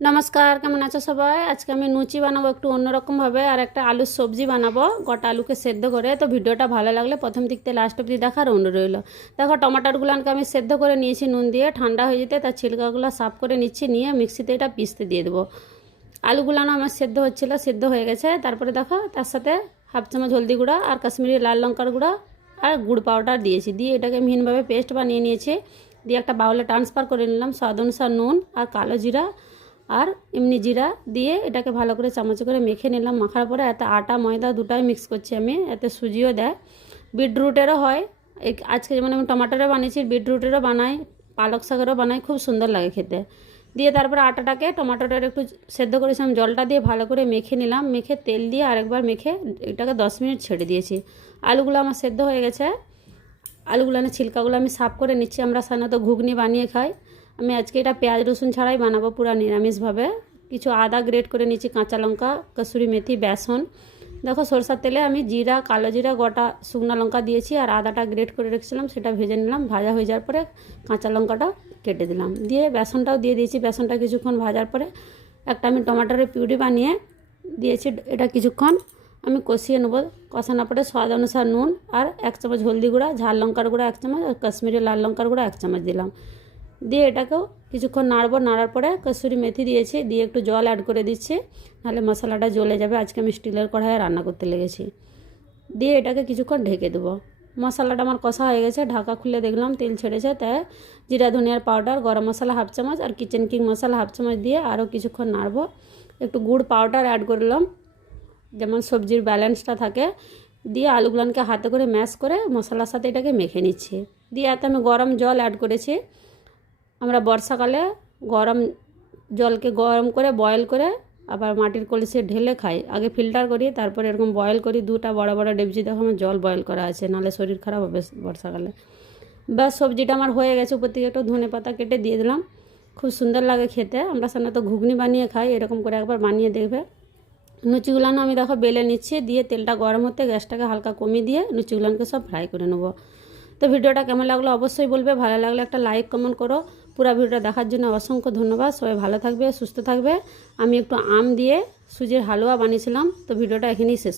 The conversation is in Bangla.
नमस्कार केमन आछो सबाई। आज के आमी लुचि बानाबो एकटु अन्यरकम भावे और एक आलुर सब्जी बानाबो गोटा आलूके सेদ্ধ करे। तो भिडियोटा भालो लागले प्रथम दिक थेके लास्ट अब्दि देखार अनुरोध रइलो। देखो टमाटरगुलोके आमी सेদ্ধ करे निয়েছি নুন দিয়ে, ঠান্ডা হয়ে যেতে তার ছিলকাগুলো সাফ করে নিচ্ছি, নিয়ে মিক্সিতে এটা পিষতে দিয়ে দেবো। আলুগুলো আমার সেদ্ধ হচ্ছিল, সেদ্ধ হয়ে গেছে। তারপরে দেখো তার সাথে হাফ চামচ হলদি গুঁড়া আর কাশ্মীরি লাল লঙ্কার গুঁড়া আর গুড় পাউডার দিয়েছি, দিয়ে এটাকে মিহিনভাবে পেস্ট বানিয়ে নিয়েছি। দিয়ে একটা বাউলে ট্রান্সফার করে নিলাম। স্বাদ অনুসার নুন আর কালো জিরা আর এমনি জিরা দিয়ে এটাকে ভালো করে চামচে করে মেখে নিলাম। মাখার পরে এতে আটা ময়দা দুটাই মিক্স করছি আমি, এতে সুজিও দেয়, বিটরুটেরও হয়। আজকে যেমন আমি টমাটোরও বানিয়েছি, বিটরুটেরও বানাই, পালক শাকেরও বানাই, খুব সুন্দর লাগে খেতে। দিয়ে তারপরে আটাটাকে টমাটোটার একটু সেদ্ধ করেছিলাম জলটা দিয়ে ভালো করে মেখে নিলাম। মেখে তেল দিয়ে আরেকবার মেখে এটাকে 10 মিনিট ছেড়ে দিয়েছি। আলুগুলো আমার সেদ্ধ হয়ে গেছে। আলুগুলো ছিলকাগুলো আমি সাফ করে নিচ্ছি। আমরা সাধারণত ঘুগনি বানিয়ে খাই, আমি আজকে এটা পেঁয়াজ রসুন ছাড়াই বানাবো, পুরো নিরামিষভাবে। কিছু আদা গ্রেট করে নিচ্ছি, কাঁচা লঙ্কা, কসুরি মেথি, বেসন। দেখো সরষার তেলে আমি জিরা, কালো জিরা, গোটা শুকনো লঙ্কা দিয়েছি আর আদাটা গ্রেট করে রেখেছিলাম, সেটা ভেজে নিলাম। ভাজা হয়ে যাওয়ার পরে কাঁচা লঙ্কাটা কেটে দিলাম, দিয়ে বেসনটাও দিয়ে দিয়েছি। বেসনটা কিছুক্ষণ ভাজার পরে একটা আমি টমাটোরের পিউরি বানিয়ে দিয়েছি, এটা কিছুক্ষণ আমি কষিয়ে নেবো। কষানোর পরে স্বাদ অনুসার নুন আর 1 চামচ হলদি গুঁড়া, ঝাল লঙ্কার গুঁড়া 1 চামচ আর কাশ্মীরি লাল লঙ্কার গুঁড়া 1 চামচ দিলাম। দিয়ে এটাকেও কিছুক্ষণ নাড়বো। নাড়ার পরে কসুরি মেথি দিয়েছি, দিয়ে একটু জল অ্যাড করে দিচ্ছি, নাহলে মশলাটা জ্বলে যাবে। আজকে আমি স্টিলের কড়াইয়ে রান্না করতে লেগেছি। দিয়ে এটাকে কিছুক্ষণ ঢেকে দেবো। মশলাটা আমার কষা হয়ে গেছে, ঢাকা খুলে দেখলাম তেল ছেড়েছে। তাই জিরা ধনিয়ার পাউডার, গরম মশলা হাফ চামচ আর কিচেন কিং মশলা হাফ চামচ দিয়ে আরও কিছুক্ষণ নাড়বো। একটু গুড় পাউডার অ্যাড করলাম, যেমন সবজির ব্যালেন্সটা থাকে। দিয়ে আলুগুলোকে হাতে করে ম্যাশ করে মশলার সাথে এটাকে মেখে নিচ্ছি। দিয়ে এতে আমি গরম জল অ্যাড করেছি। আমরা বর্ষাকালে গরম জলকে গরম করে বয়েল করে আবার মাটির কলসে ঢেলে খাই। আগে ফিল্টার করি, তারপরে এরকম বয়েল করি। দুটা বড় বড় ডেবজি দেখো আমার জল বয়েল করা আছে, নাহলে শরীর খারাপ হবে বর্ষাকালে। ব্যাস সবজিটা আমার হয়ে গেছে। উপর থেকে একটু ধনে পাতা কেটে দিয়ে দিলাম, খুব সুন্দর লাগে খেতে। আমরা সাধারণত ঘুগনি বানিয়ে খাই, এরকম করে একবার বানিয়ে দেখবে। লুচিগুলানো আমি দেখো বেলে নিচ্ছি, দিয়ে তেলটা গরম হতে গ্যাসটাকে হালকা কমিয়ে দিয়ে লুচিগুলানকে সব ফ্রাই করে নেবো। তো ভিডিওটা কেমন লাগলো অবশ্যই বলবে, ভালো লাগলে একটা লাইক কমেন্ট করো। পুরো ভিডিওটা দেখার জন্য অসংখ্য ধন্যবাদ। সবাই ভালো থাকবে, সুস্থ থাকবে। আমি একটু আম দিয়ে সুজির হালুয়া বানিয়েছিলাম। তো ভিডিওটা এখানেই শেষ।